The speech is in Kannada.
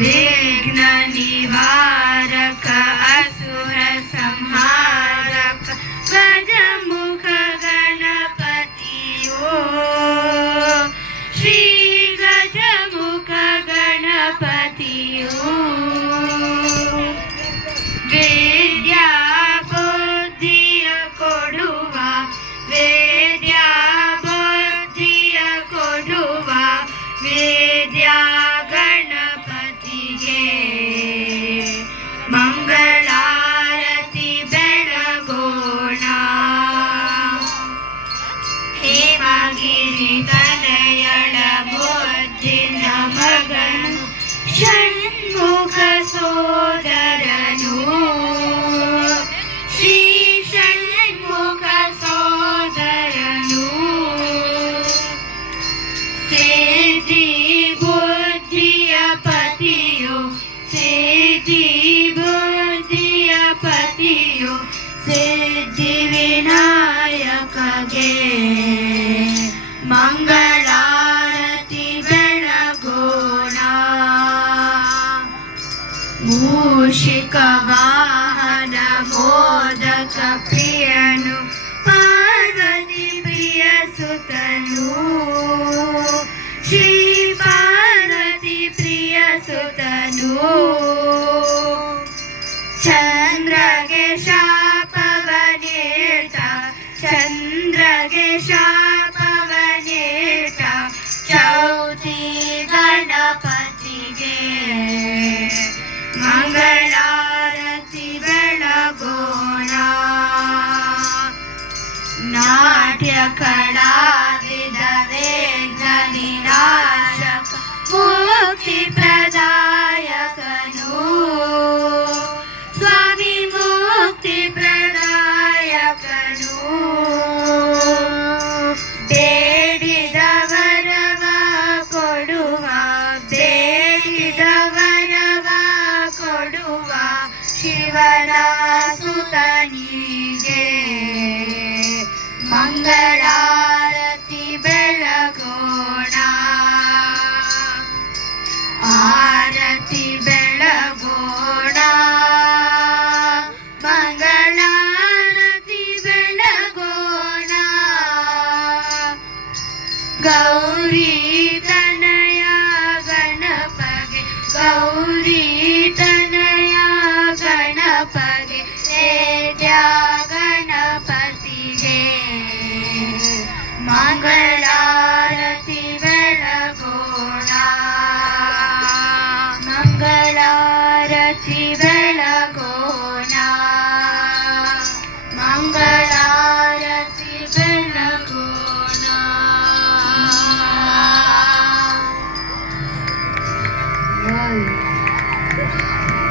विघ्न निवारक असुर संहारक गजमुख गणपतियो श्री गजमुख गणपतियो विद्या बुद्धिय ಕೊಡುವ ವೇದ್ಯಾ ಬುದ್ಧಿಯ ಕೊಡುವ ವೇದ್ಯಾ ಗಣಪತಿಗೆ ಮಂಗಳಾರತಿ ಬೆಳಗೋಣ. ಹೇಮಗಿರಿ ತನಯಳ ಮುದ್ದಿನ ಮಗನು ಷಣ್ಮುಖ ಸೋದರನು ಶ್ರೀ ಷಣ್ಮುಖ ಸೋದರನು ಸಿದ್ಧಿ ಬುದ್ಧಿಯ ಪತಿಯು ಸಿದ್ಧಿ ಬುದ್ಧಿಯ ಪತಿಯು ಸಿದ್ಧಿ ವಿನಾಯಕಗೆ ಮಂಗಳಾರತಿ ಬೆಳಗೋಣ. ಮೂಷಿಕ ವಾಹನ ಮೋದಕ ಪ್ರಿಯನು ಪಾರ್ವತಿ ಪ್ರಿಯ ಸುತನು ಶ್ರೀ ಪಾರ್ವತಿ ಪ್ರಿಯ ಸುತನು ಚಂದ್ರಗೆ ಶಾಪವನೇಟ ಚಂದ್ರಗೆ ಶಾಪವನೇಟ ಚೌತಿ ಗಣಪತಿಗೆ ಮಂಗಳಾರತಿ ಬೆಳಗೋಣ. ನಾಟ್ಯ ಕಲಾವಿದ ವೇದ ನಿರಾಶಕ ಮುಕ್ತಿ ಪ್ರದಾಯಕನು ಸ್ವಾಮಿ ಮುಕ್ತಿ ಪ್ರದಾಯಕನು ಬೇಡಿದ ವರವ ಕೊಡುವ ಬೇಡಿದ ವರವ ಕೊಡುವ ಶಿವನ ಸುತನಿಗೆ ಮಂಗಳಾರತಿ ಬೆಳಗೋಣ. ಆರತಿ ಬೆಳಗೋಣ ಮಂಗಳಾರತಿ ಬೆಳಗೋಣ. ಗೌರಿ ತನಯ ಗಣಪಗೆ ಗೌರಿ ತನಯ ಗಣಪಗೆ ವೇದ್ಯಾ ಗಣಪತಿಗೆ ಮಂಗಳ